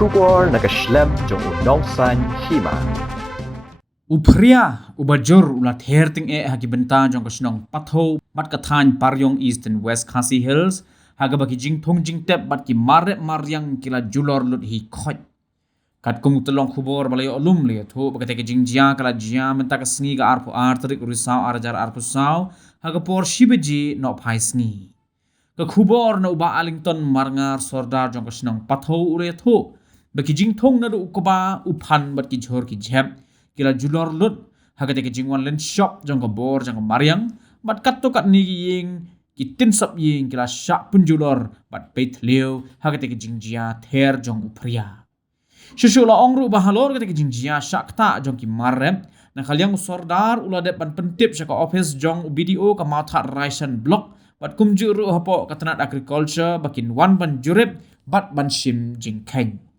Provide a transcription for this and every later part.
kubor na kaslem jong unongsan hima. Upria ubajur ulat herting hagi benta jong kasnong patho bat kathan paryong east and west Khasi Hills haga baki jing thong jing tep bat ki mare maryang kila julor lut hi khot kat kung telong khubor balay olum le tho bakate ke jing jia kala jia menta ka sngi ga arpo artrik risau arjar arpo sau haga por shibeji no phai sngi ka khubor na uba Arlington marngar sordar jong kasnong patho ure tho baki jing thong na du ukba uphan bat ki jhor ki jhep kila julor lut hagate ke jingwan len shop jong ko bor jong ko maryang bat kat to kat ni ying ki tin sap ying kila syak pun julor bat peit leo hagate ke jingjia ther jong upria shusula ongru bahalor hagate ke jingjia syak ta jong ki marem na khalyang sordar ulade pan pentip syaka office jong BDO ka mauthat raisan block bat kumju ru hapo katanat agriculture bakin wan ban jurep bat ban shim jingkeng.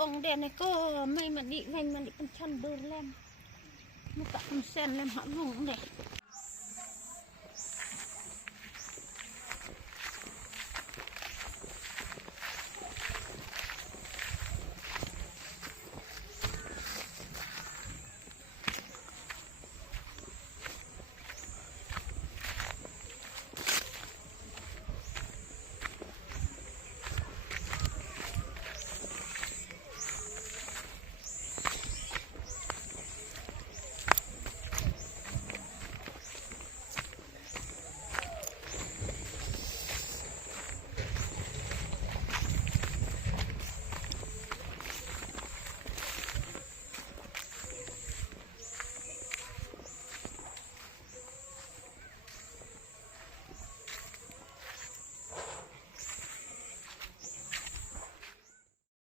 Ông đèn này có mày mà điเป็นชั้นเดินเล่มมันตัดมันเส้นเล่มหักลงเด็ก